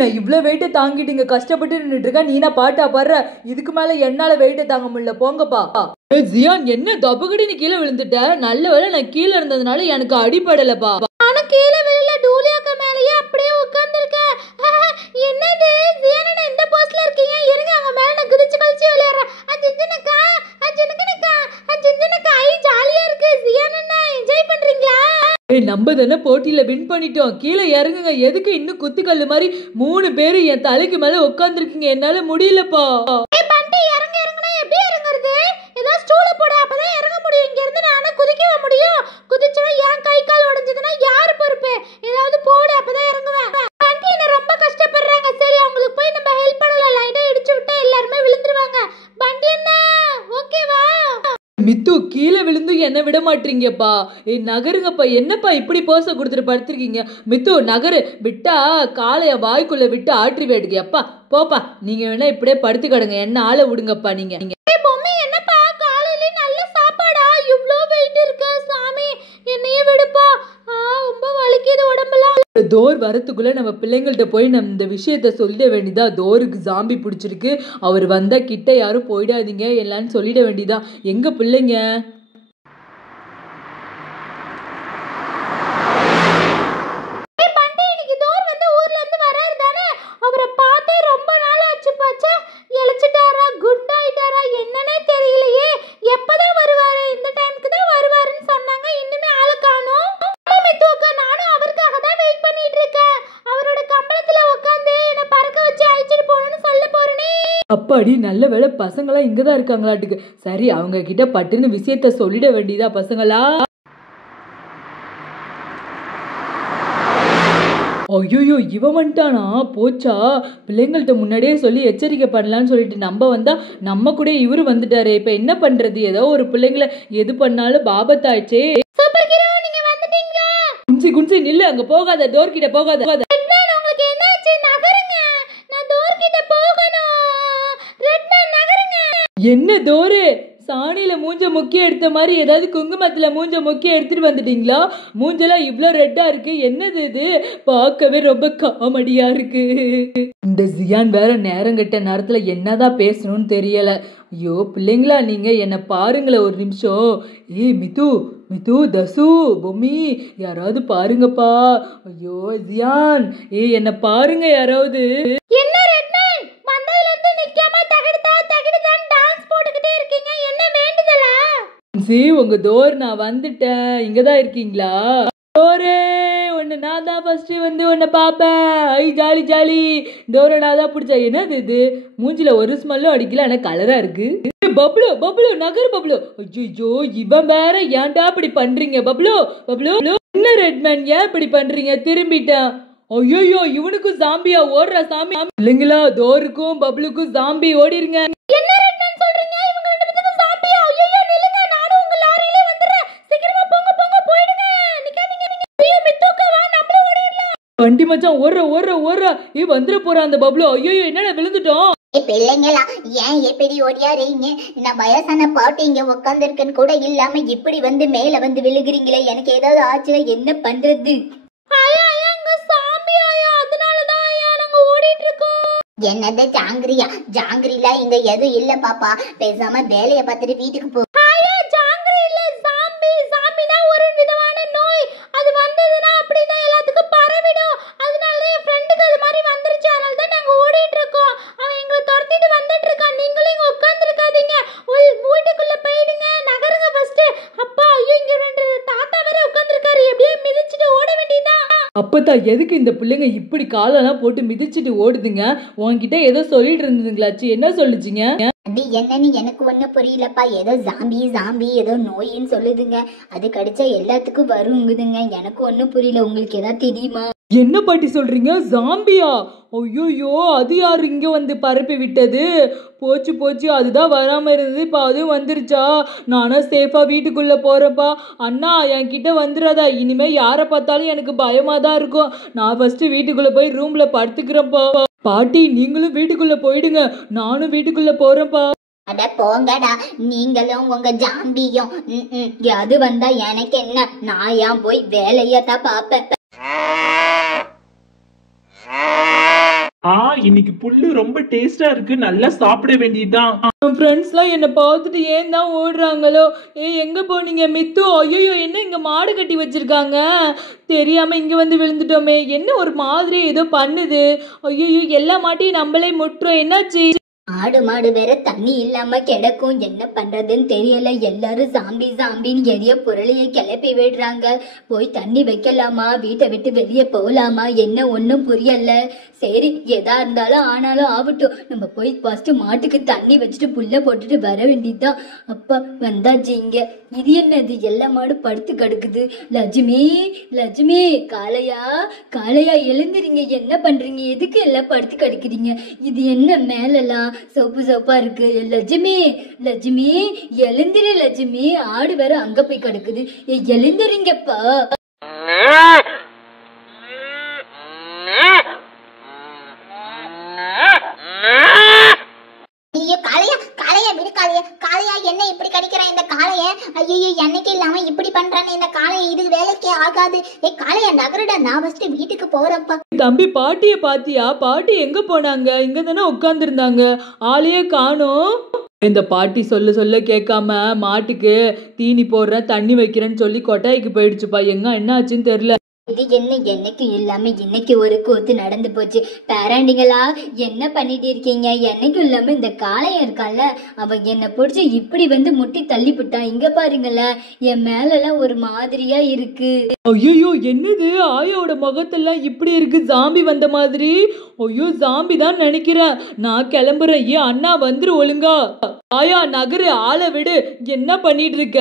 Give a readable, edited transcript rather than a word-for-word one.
நான் இவ்வளோ வெயிட்டை தாங்கிட்டு இங்கே கஷ்டப்பட்டு நின்றுட்டு இருக்கேன், நீனா பாட்டா பாடுற? இதுக்கு மேலே என்னால் வெயிட்டை தாங்க முடியல, போங்கப்பா. ஜியான், என்ன தபுகடி நீ கீழே விழுந்துட்ட? நல்ல வேளை நான் கீழே இருந்ததுனால எனக்கு அடிபடலப்பா. ஆனா கீழே விழல, டூலியாக்க மேலேயே அப்படியே உட்கார்ந்திருக்கேன். என்னது ஜியானா இந்த போஸ்ட்ல இருக்கீங்க? இருங்க அவங்க மேல நான் குதிச்சு கழிச்சு விளையாடுறேன். அஜிஞ்சனக்கா அஜினக்கா அஜிஞ்சனக்கா, ஐ ஜாலியா இருக்கு. ஜியானா என்ஜாய் பண்றீங்களா? நம்ம தானே போட்டியில வின் பண்ணிட்டோம், கீழே இறங்குங்க. எதுக்கு இன்னும் குத்துக்கல்லு மாதிரி 3 பேரு என் தலைக்கு மேல உட்காந்துருக்கீங்க, என்னால முடியலப்பா. பண்டி இறங்க இறங்குனா எப்படி இறங்குறது? ஏதோ ஸ்டூல போட, அப்பதான் இறங்க முடியும். இங்க இருந்து நானே குதிக்கவே முடியும். குதிச்சா என் கை கால் உடைஞ்சதுன்னா யாரு பொறுப்பு? ஏதாவது போடு, அப்பதான் இறங்குவேன். பண்டி என்ன ரொம்ப கஷ்டப்படுறாங்க. சரி அவங்களுக்கு போய் நம்ம ஹெல்ப் பண்ணலாம். லைட்டா இடிச்சு விட்டா எல்லாருமே விழுந்துருவாங்க. பண்டி என்ன ஓகேவா? மித்து, கீழே விழுந்து என்ன விட மாட்டீங்கப்பா. நகருங்கப்பா. என்னப்பா இப்படி போச கொடுத்துட்டு படுத்திருக்கீங்க? மித்து நகரு, விட்டா காலைய வாய்க்குள்ள விட்டு ஆற்றி வேடுங்க. அப்பா போப்பா, நீங்க வேணா இப்படியே படுத்து கிடங்க, என்ன ஆளை விடுங்கப்பா. நீங்க பொம்மை என்னப்பா காலையில நல்ல சாப்பாடா? இவ்ளோ வெயிட் இருக்கு சாமி, என்னையே விடுப்பா. ரொம்ப வலிக்குது உடம்பெல்லாம். டோர் வரத்துக்குள்ள நம்ம பிள்ளைங்கள்ட்ட போய் நம்ம இந்த விஷயத்த சொல்லிட வேண்டியதா. டோருக்கு ஜாம்பி பிடிச்சிருக்கு, அவர் வந்தா கிட்ட யாரும் போயிடாதீங்க எல்லான்னு சொல்லிட வேண்டியதா. எங்க பிள்ளைங்க? அவரை பார்த்தே ரொம்ப நாள் ஆச்சு பாச்சா. இளைச்சிட்டாரா, குண்டாயிட்டாரா என்னன்னே தெரியலையே. எப்பதான் வருவாரு? இந்த டைம்க்கு தான் வருவாருன்னு சொன்னாங்க, இன்னுமே ஆளை காணோம். நானும் அவருக்காக தான் வெயிட் பண்ணிட்டு இருக்கேன். அவரோட கம்பளத்துல உட்காந்து என்ன பறக்க வச்சு அழைச்சிட்டு போகணும்னு சொல்ல போறேனே. அப்பாடி, நல்ல வேளை பசங்களாம் இங்கதான் இருக்காங்களாட்டுக்கு. சரி, அவங்க கிட்ட பட்டுன்னு விஷயத்த சொல்லிட வேண்டியதா பசங்களா. ஐயோ, இவன் வந்துட்டானா? போச்சா, பிள்ளைங்கள்ட்ட முன்னாடியே சொல்லி எச்சரிக்கை பண்ணலான்னு சொல்லிட்டு நம்ம வந்தா நம்ம கூட இவரு வந்துட்டாரு. இப்ப என்ன பண்றது? ஏதோ ஒரு பிள்ளைங்களை எது பண்ணாலும் பாபத்தாச்சே. சூப்பர் ஹீரோ, நீங்க வந்துட்டீங்களா? குஞ்சி குஞ்சி நில்லு, அங்க போகாத, டோர் கிட்ட போகாத. உங்களுக்கு என்னாச்சு? நகருங்க, நான் டோர் கிட்ட போகணும். ரெட்மேன் நகருங்க. என்ன டோரு? சாணியில மூஞ்ச முக்கிய எடுத்த மாதிரி ஏதாவது குங்குமத்துல மூஞ்ச முக்கிய எடுத்துட்டு வந்துட்டீங்களா? மூஞ்செல்லாம் இவ்வளோ ரெட்டா இருக்கு, என்னது இது? பார்க்கவே ரொம்ப காமெடியா இருக்கு. இந்த ஜியான் வேற நேரம் கெட்ட நேரத்துல என்னதான் பேசணும்னு தெரியல. ஐயோ பிள்ளைங்களா, நீங்க என்ன பாருங்களேன் ஒரு நிமிஷம். மித்து மித்து, தசு, பொம்மி, யாராவது பாருங்கப்பா. ஐயோ ஜியான், என்ன பாருங்க யாராவது. என்ன ரெட்மேன், வந்ததுல இருந்து நிக்காம தகடுதா தகடுதான் டான்ஸ் போட்டுக்கிட்டே இருக்கீங்க, என்ன வேண்டுதலா? உங்க டோர், நான் வந்துட்டேன். இங்கதான் இருக்கீங்களா? டோரே, உன்னை நான் தான் ஃபர்ஸ்ட் வந்து உன்னை பாப்பேன். ஐ ஜாலி ஜாலி. டோரை நான் தான் பிடிச்சா. என்னது இது? மூஞ்சில ஒரு ஸ்மெல்லும் அடிக்கல, ஆனா கலரா இருக்கு. பப்ளு பப்ளு, நகர் பப்ளு. ஐயோ, இவன் வேற. ஏன்டா இப்படி பண்றீங்க? பப்ளு பப்ளு, என்ன ரெட்மேன் ஏன் இப்படி பண்றீங்க? திரும்பிட்டான். ஐயோ, இவனுக்கும் ஜாம்பியா ஓடுற சாமி. இல்லைங்களா, டோருக்கும் பப்ளுக்கும் ஜாம்பி ஓடிருங்க. என்ன ரெட்மேன் சொல்றீங்க? இவங்க ரெண்டு பேத்துக்கும் ஜாம்பியா? ஐயோ நில்லுங்க, நானும் உங்க லாரியிலே வந்துறேன். சீக்கிரமா போங்க போங்க, போய்டுங்க, நிக்காதீங்க நீங்க. ஐயோ மித்துக்கு வா, நம்மள ஓடிரலாம். வண்டி மச்சான், ஓடுற. வந்துற போறான் அந்த பப்ளு. ஐயோ, என்னடா விழுந்துட்டோம். பிள்ளைங்களா, ஏன் எப்படி ஓடியாரீங்க? நான் வயசான பாட்டு இங்க உட்காந்துருக்கேன்னு கூட இல்லாம இப்படி வந்து மேல வந்து விழுகிறீங்களே, எனக்கு ஏதாவது ஆச்சுன்னா என்ன பண்றது? ஆயா அங்க சாம்பி ஆயா, அதனாலதான் ஆயா நாங்க ஓடிட்டு இருக்கோம். என்னது ஜாங்கிரியா? ஜாங்கிரிலா இங்க எதுவும் இல்ல பாப்பா, பேசாம வேலைய பார்த்துட்டு வீட்டுக்கு போ. ஆயா ஜாங்கிரி இல்ல, சாம்பி. சாம்பினா ஒரு விதமான நோய், அது வந்ததுன்னா அப்படிதான் எல்லாத்துக்கும் பரவிடும். அதனால என் ஃப்ரெண்டுக்கு அது மாதிரி வந்துருச்சு, அதனால தான் நாங்க ஓடிட்டு இருக்கோம். அவன் எங்களை துரத்திட்டு வந்துட்டு இருக்கான். நீங்களும் இங்க உட்கார்ந்து இருக்காதீங்க, வீட்டுக்குள்ள போயிடுங்க, நகருங்க ஃபர்ஸ்ட். அப்பா ஐயோ, இங்க ரெண்டு தாத்தா வேற உட்கார்ந்து இருக்காரு, எப்படியே மிதிச்சிட்டு ஓட வேண்டியதான். அப்பதான் எதுக்கு இந்த பிள்ளைங்க இப்படி காலெல்லாம் போட்டு மிதிச்சிட்டு ஓடுதுங்க? உன்கிட்ட ஏதோ சொல்லிட்டு இருந்ததுங்களாச்சு, என்ன சொல்லுச்சுங்க? அது என்னன்னு எனக்கு ஒன்னும் புரியலப்பா. ஏதோ ஜாம்பி ஏதோ நோயின்னு சொல்லுதுங்க. அது கடிச்சா எல்லாத்துக்கும் வருங்குதுங்க. எனக்கு ஒன்னும் புரியல. உங்களுக்கு ஏதாவது தெரியுமா? என்ன பாட்டி சொல்றீங்க? ஜாம்பியா? ஐயோ, அது யாரு இங்க வந்து பரப்பி விட்டது? போச்சு, அதுதான் வராம இருந்தது, இப்ப அதுவும் வந்துருச்சா? நானும் சேஃபா வீட்டுக்குள்ள போறப்பா. அண்ணா என்கிட்ட வந்துடாதா, இனிமே யார பார்த்தாலும் எனக்கு பயமா தான் இருக்கும். நான் ஃபர்ஸ்ட் வீட்டுக்குள்ள போய் ரூம்ல படுத்துக்கிறேன்ப்பா. பாட்டி நீங்களும் வீட்டுக்குள்ள போயிடுங்க, நானும் வீட்டுக்குள்ள போறேன்ப்பா. அட போங்கடா, நீங்களும் உங்க ஜாம்பியும். அது வந்தா எனக்கு என்ன? நான் ஏன் போய் வேலையத்தான் பாப்பேன். இன்னைக்கு புல்லு ரொம்ப டேஸ்டா இருக்கு, நல்லா சாப்பிட வேண்டியதுதான். ஃப்ரெண்ட்ஸ்லாம் என்னை பார்த்துட்டு ஏன் தான் ஓடுறாங்களோ. எங்கே போனீங்க மித்து? ஐயோ என்ன இங்கே மாடு கட்டி வச்சிருக்காங்க, தெரியாமல் இங்கே வந்து விழுந்துட்டோமே. என்ன ஒரு மாதிரி ஏதோ பண்ணுது. ஐயோ எல்லா மாட்டையும் நம்மளே முட்டுறோம். என்னாச்சு? ஆடு மாடு வேற தண்ணி இல்லாம கிடக்கும், என்ன பண்றதுன்னு தெரியல. எல்லாரும் சாம்பி சாம்பின்னு எரிய பொருளைய கிளப்பி விடுறாங்க. போய் தண்ணி வைக்கலாமா, வீட்டை விட்டு வெளியே போகலாமா, என்ன ஒன்றும் புரியல. சரி எதா இருந்தாலும் ஆனாலும் ஆகட்டும், நம்ம போய் ஃபர்ஸ்ட் மாட்டுக்கு தண்ணி வச்சுட்டு புல்ல போட்டுட்டு வர வேண்டியதுதான். அப்பா வந்தாச்சு இங்க. இது என்னது, எல்லா மாடு படுத்து கிடக்குது. லட்சுமி லட்சுமி, காளையா காளையா எழுந்துறீங்க, என்ன பண்றீங்க, எதுக்கு எல்லாம் படுத்து கிடக்குறீங்க? இது என்ன மேலெல்லாம் சோப்பு சோப்பா இருக்கு? லட்சுமி லட்சுமி எழுந்திரு லட்சுமி, ஆடு வேற அங்க போய் கிடக்குது. எழுந்திருங்கப்பா. ஐயோ காளையா காளையா விடு காளையா. காளையா என்ன இப்படி கடிக்கிறான் இந்த காளைய? ஐயோ என்னைக்கு இல்லாம இப்படி பண்றானே இந்த காளைய, இது வேலைக்கே ஆகாது. காளையா நகருடா, நான் ஃபர்ஸ்ட் வீட்டுக்கு போறப்பா. தம்பி பாட்டியை பாத்தியா? பாட்டி எங்க போனாங்க? இங்க தானே உட்காந்துருந்தாங்க, ஆளையே காணோம். இந்த பாட்டி சொல்ல சொல்ல கேட்காம மாட்டுக்கு தீனி போடுறேன் தண்ணி வைக்கிறேன்னு சொல்லி கொட்டாய்க்கு போயிடுச்சுப்பா. என்ன ஆச்சுன்னு தெரியல. இது என்ன என்னைக்கு இல்லாம இன்னைக்கு ஒரு கூத்து நடந்து போச்சு. பேரண்டிங்களா என்ன பண்ணிட்டு இருக்கீங்க? என்னைக்கும் இல்லாம இந்த காளையம் இருக்கால, அவ என்ன பிடிச்சி இப்படி வந்து முட்டி தள்ளி விட்டான். இங்க பாருங்களேன், என் மேலெல்லாம் ஒரு மாதிரியா இருக்கு. ஐயோ என்னது, ஆயாவோட முகத்தெல்லாம் இப்படி இருக்கு, ஜாம்பி வந்த மாதிரி. ஐயோ ஜாம்பி தான் நினைக்கிறேன். நான் கிளம்புறேன். அண்ணா வந்துரு ஒழுங்கா. ஆயா நகரு, ஆளை விடு, என்ன பண்ணிட்டு இருக்க?